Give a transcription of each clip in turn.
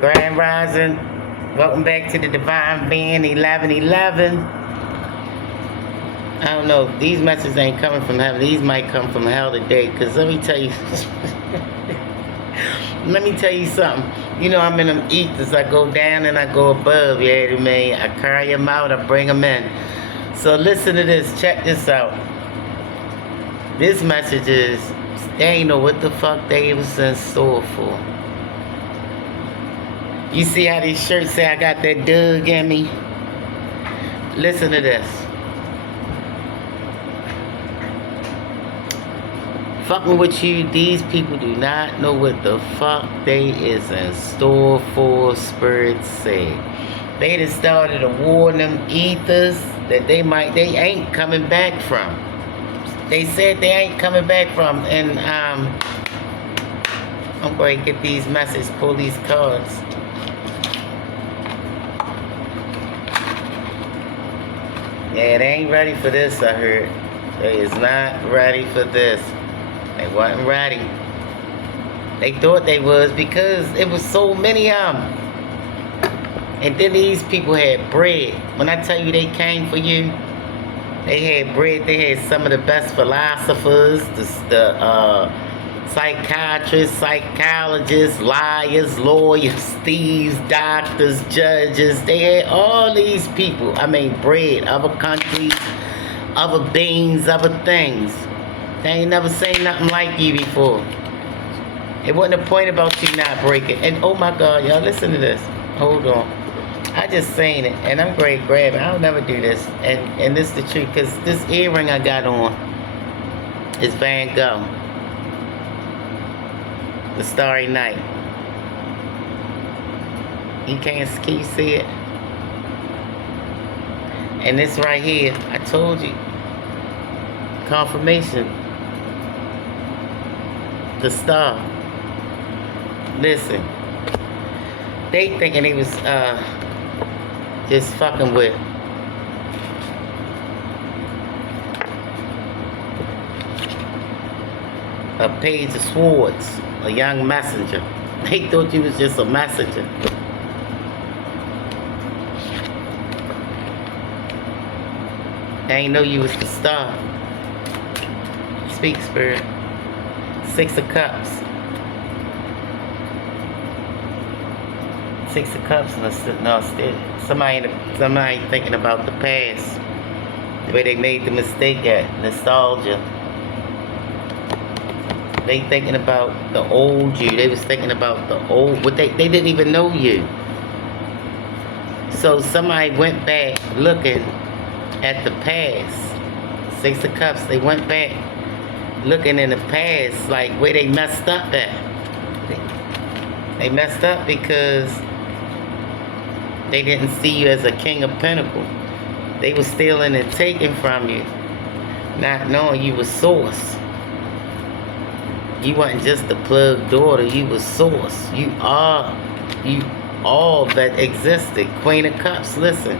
Grand Rising. Welcome back to the Divine Being 1111. I don't know. These messages ain't coming from heaven. These might come from hell today. Because let me tell you. Let me tell you something. You know, I'm in them ethers. I go down and I go above. You hear me? I carry them out. I bring them in. So listen to this. Check this out. This message is, they ain't know what the fuck they was in store for. You see how these shirts say I got that Doug in me? Listen to this. Fucking with you, these people do not know what the fuck they is in store for, Spirit said. They done started a war in them ethers that they ain't coming back from. They said they ain't coming back from, and I'm going to get these messages, pull these cards. Yeah, they ain't ready for this, I heard. They is not ready for this. They wasn't ready. They thought they was because it was so many of them. And then these people had bread. When I tell you they came for you, they had bread. They had some of the best philosophers, the psychiatrists, psychologists, liars, lawyers, thieves, doctors, judges. They had all these people. I mean, bread, other countries, other beings, other things. They ain't never seen nothing like you before. It wasn't a point about you not breaking. And oh my God, y'all, listen to this. Hold on. I just seen it, and I'm great grabbing. I'll never do this. And this is the truth, because this earring I got on is Van Gogh. The Starry Night. Can you see it? And this right here, I told you. Confirmation. The star. Listen. They thinking he was just fucking with a page of swords, a young messenger. They thought you was just a messenger. They ain't know you was the star. Speak, Spirit. 6 of Cups. 6 of Cups. No, somebody thinking about the past. The way they made the mistake at. Nostalgia. They thinking about the old you. They was thinking about the old. They didn't even know you. So somebody went back looking at the past. 6 of Cups. They went back looking in the past, like where they messed up at. They messed up because they didn't see you as a King of Pentacles. They were stealing and taking from you, not knowing you was source. You wasn't just the plug daughter, you was source. You all that existed. Queen of Cups, listen.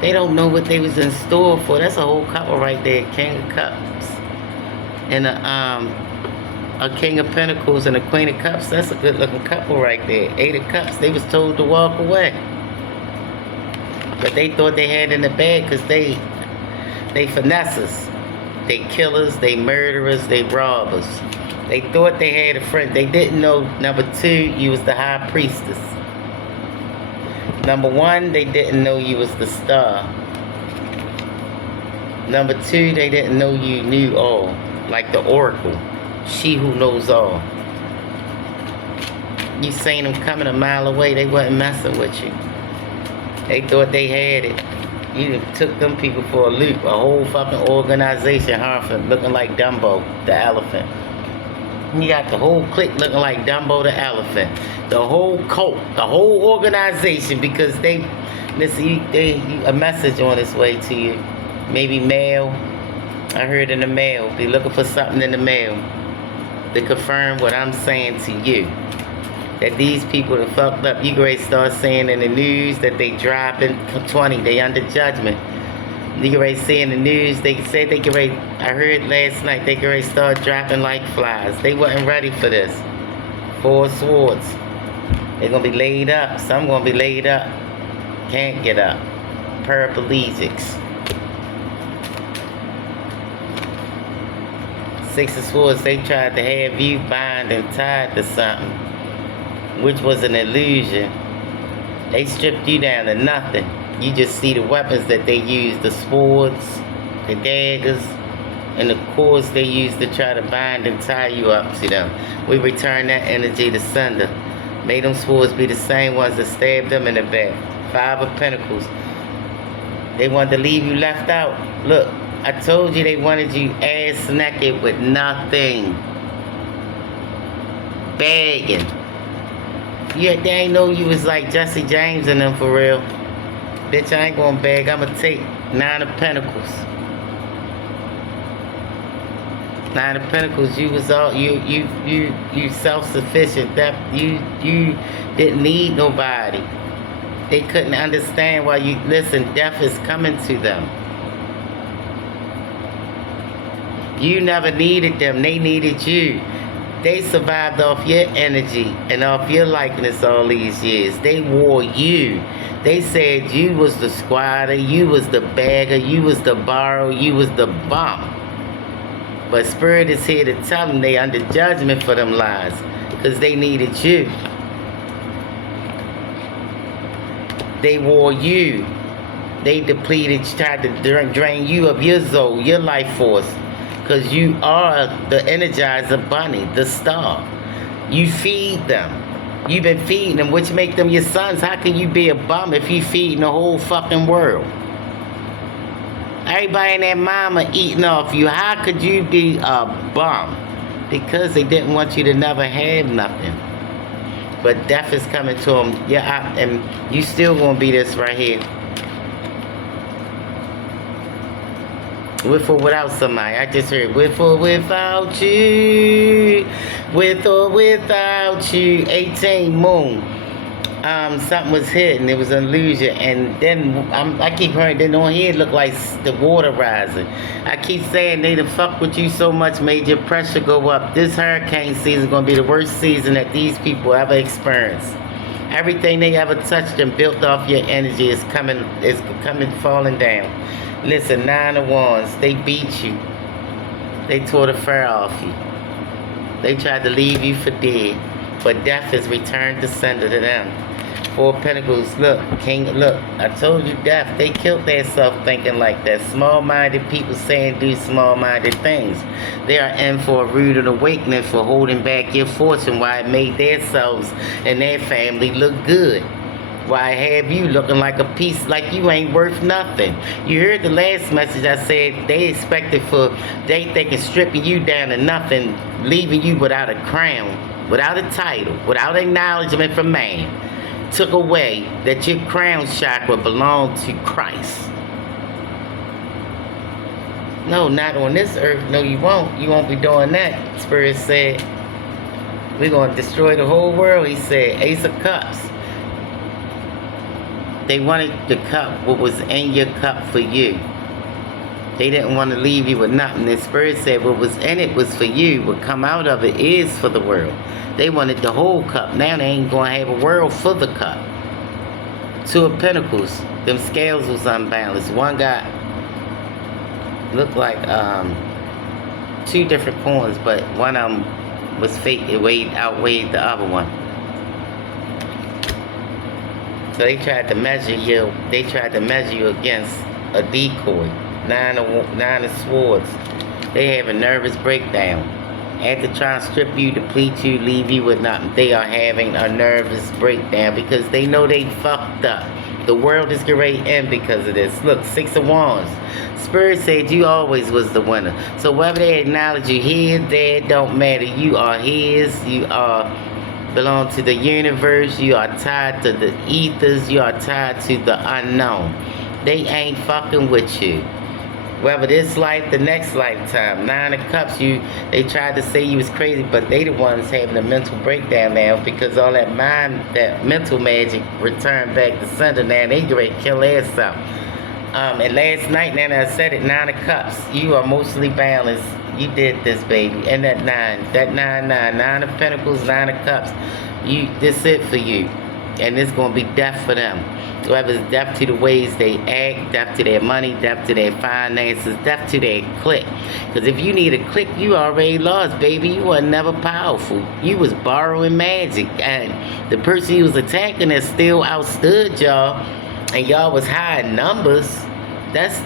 They don't know what they was in store for. That's a whole couple right there. King of Cups. And a King of Pentacles and a Queen of Cups. That's a good looking couple right there. 8 of Cups. They was told to walk away. But they thought they had in the bag because they finesses. They killers. They murderers. They robbers. They thought they had a friend. They didn't know, number 2, you was the high priestess. Number 1, they didn't know you was the star. Number 2, they didn't know you knew all. Like the oracle. She who knows all. You seen them coming a mile away. They wasn't messing with you. They thought they had it. You took them people for a loop. A whole fucking organization, Harford, looking like Dumbo, the elephant. You got the whole clique looking like Dumbo the elephant. The whole cult, the whole organization, because they, listen, a message on its way to you. Maybe mail. I heard in the mail. Be looking for something in the mail to confirm what I'm saying to you. That these people are fucked up. You can start saying in the news that they dropping 20. They under judgment. You can see in the news, they said they can I heard last night, they can start dropping like flies. They wasn't ready for this. Four of Swords. They're going to be laid up. Some going to be laid up. Can't get up. Paraplegics. Six of Swords, they tried to have you bind and tied to something, which was an illusion. They stripped you down to nothing. You just see the weapons that they used, the swords, the daggers, and the cords they used to try to bind and tie you up to them. We return that energy to sender. May them swords be the same ones that stabbed them in the back. Five of Pentacles. They wanted to leave you left out. Look, I told you they wanted you ass naked with nothing. Begging. Yeah, they ain't know you was like Jesse James and them for real. Bitch, I ain't gonna beg. I'ma take Nine of Pentacles. Nine of Pentacles, you was all you self-sufficient. That you didn't need nobody. They couldn't understand why you listen, death is coming to them. You never needed them, they needed you. They survived off your energy and off your likeness all these years. They wore you. They said you was the squatter, you was the bagger, you was the borrower, you was the bum. But Spirit is here to tell them they under judgment for them lies, because they needed you. They wore you. They depleted, tried to drain you of your soul, your life force. Because you are the Energizer Bunny, the star. You feed them. You've been feeding them, which make them your sons. How can you be a bum if you feeding the whole fucking world? Everybody and their mama eating off you. How could you be a bum? Because they didn't want you to never have nothing. But death is coming to them. Yeah, and you still gonna be this right here. With or without somebody. I just heard with or without you. With or without you. 18 moon. Something was hitting. It was an illusion. And then I keep hearing, then on here it looked like the water rising. I keep saying they done fuck with you so much, made your pressure go up. This hurricane season is going to be the worst season that these people ever experienced. Everything they ever touched and built off your energy is coming, falling down. Listen, 9 of Wands, they beat you. They tore the fur off you. They tried to leave you for dead. But death is returned to sender to them. 4 of Pentacles, look, King, look, I told you death, they killed themselves thinking like that. Small-minded people saying do small-minded things. They are in for a rude awakening for holding back your fortune while it made themselves and their family look good. Why have you looking like a piece, like you ain't worth nothing? You heard the last message I said, they expected for, they thinking stripping you down to nothing, leaving you without a crown, without a title, without acknowledgement from man. Took away that your crown chakra belonged to Christ. No, not on this earth. No, you won't. You won't be doing that. Spirit said, we're going to destroy the whole world, he said. Ace of Cups. They wanted the cup, what was in your cup for you. They didn't want to leave you with nothing. The Spirit said what was in it was for you. What come out of it is for the world. They wanted the whole cup. Now they ain't going to have a world for the cup. 2 of Pentacles. Them scales was unbalanced. One got, looked like 2 different coins, but one of them was fake. It outweighed the other one. So they tried to measure you. They tried to measure you against a decoy. 9 of Swords. They have a nervous breakdown. After trying to strip you, deplete you, leave you with nothing, they are having a nervous breakdown because they know they fucked up. The world is getting ready to end because of this. Look, 6 of Wands. Spirit said you always was the winner. So whether they acknowledge you here, there, don't matter. You are his. You are belong to the universe. You are tied to the ethers. You are tied to the unknown. They ain't fucking with you. Whether this life, the next lifetime. 9 of Cups, they tried to say you was crazy, but they the ones having a mental breakdown now because all that mind, that mental magic returned back to sender. Now they ready to kill their self. And last night, now that I said it, 9 of Cups, you are mostly balanced. You did this, baby. And that nine of pentacles, 9 of cups. This it for you. And it's going to be death for them. Whether it's death to the ways they act, death to their money, death to their finances, death to their clique. Because if you need a clique, you already lost, baby. You were never powerful. You was borrowing magic. And the person you was attacking that still outstood y'all, and y'all was high in numbers. This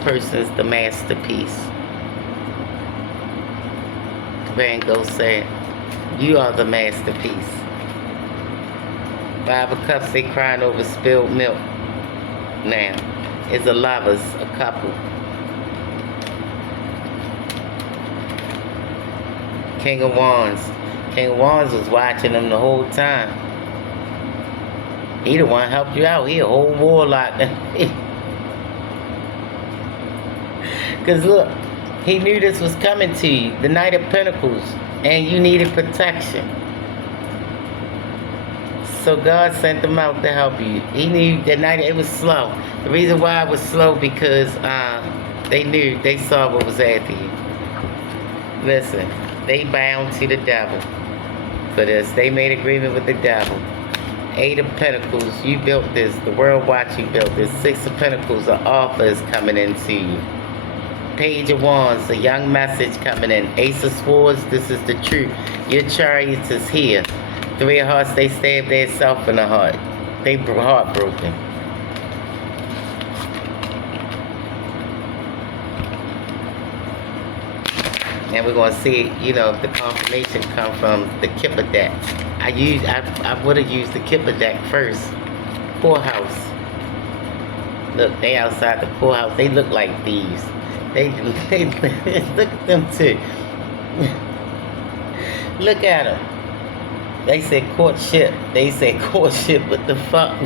person's the masterpiece. Van Gogh said, you are the masterpiece. 5 of Cups, they crying over spilled milk. Now, it's a lovers, a couple. King of Wands. King of Wands was watching them the whole time. He the one helped you out. He a whole warlock. Because look, he knew this was coming to you. The Knight of Pentacles. And you needed protection. So God sent them out to help you. He knew that night it was slow. The reason why it was slow because they saw what was after you. Listen, they bound to the devil for this. They made agreement with the devil. 8 of Pentacles, you built this. The world watch you built this. 6 of Pentacles, an offer is coming into you. Page of Wands, a young message coming in. Ace of Swords, this is the truth. Your chariot is here. 3 of Hearts, they stabbed themselves in the heart. They heartbroken. And we're gonna see, you know, if the confirmation come from the Kipper deck. I would have used the Kipper deck first. Poorhouse. Look, they outside the poorhouse. They look like thieves. They look at them too. Look at them. They said courtship. They said courtship. What the fuck?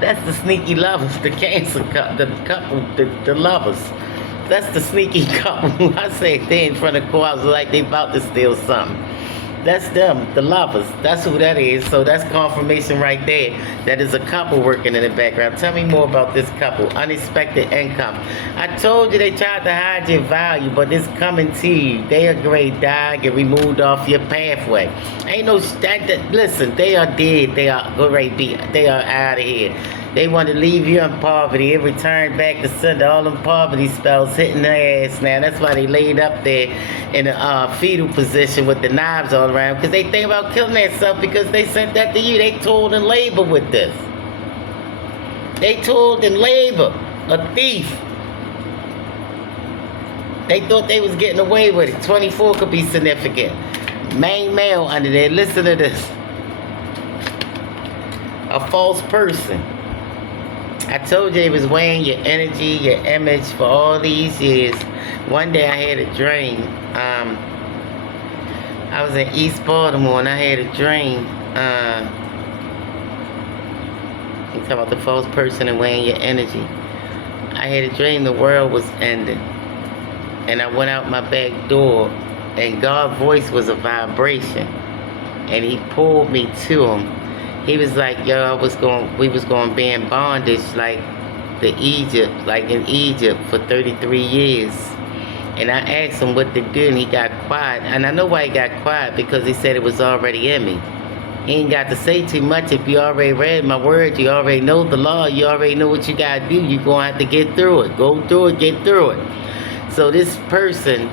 That's the sneaky lovers, the Cancer couple, the lovers. That's the sneaky couple. I said they in front of courthouse like they about to steal something. That's them, the lovers. That's who that is. So that's confirmation right there. That is a couple working in the background. Tell me more about this couple. Unexpected income. I told you they tried to hide your value, but it's coming to you. They are great, die, get removed off your pathway. Ain't no listen, they are dead. They are great. They are out of here. They want to leave you in poverty. It returned back to sender. All them poverty spells hitting their ass now. That's why they laid up there in a fetal position with the knives all around. Because they think about killing themselves because they sent that to you. They told in labor with this. They told in labor. A thief. They thought they was getting away with it. 24 could be significant. Main male under there. Listen to this. A false person. I told you it was weighing your energy, your image for all these years. One day I had a dream. I was in East Baltimore and I had a dream. You talking about the false person and weighing your energy. I had a dream the world was ending. And I went out my back door and God's voice was a vibration. And he pulled me to him. He was like, yo, we was going to be in bondage like in Egypt for 33 years. And I asked him what to do and he got quiet. And I know why he got quiet, because he said it was already in me. He ain't got to say too much. If you already read my words, you already know the law, you already know what you got to do. You're going to have to get through it. Go through it, get through it. So this person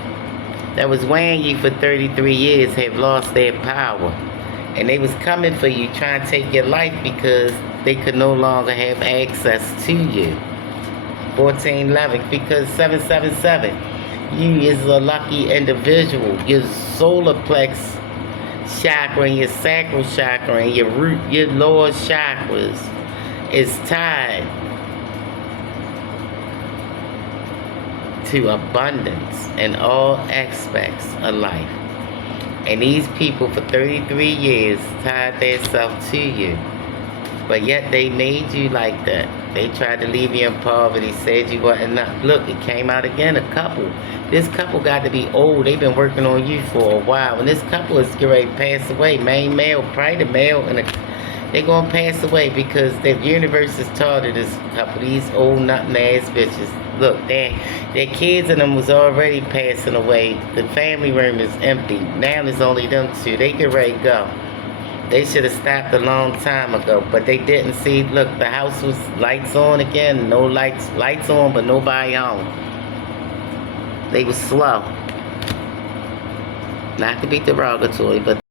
that was weighing you for 33 years have lost their power. And they was coming for you, trying to take your life because they could no longer have access to you. 1411, because 777, you is a lucky individual. Your solar plex chakra and your sacral chakra and your root, your lower chakras is tied to abundance in all aspects of life. And these people for 33 years tied themselves to you. But yet they made you like that. They tried to leave you in poverty, said you wasn't enough. Look, it came out again, a couple. This couple got to be old. They've been working on you for a while. And this couple is getting ready to pass away. Main male, probably the male, and they're going to pass away because the universe has taught this couple, these old nothing ass bitches. Look, their kids and them was already passing away. The family room is empty. Now there's only them two. They get ready to go. They should have stopped a long time ago, but they didn't see. Look, the house was lights on again. No lights on, but nobody home. They was slow. Not to be derogatory, but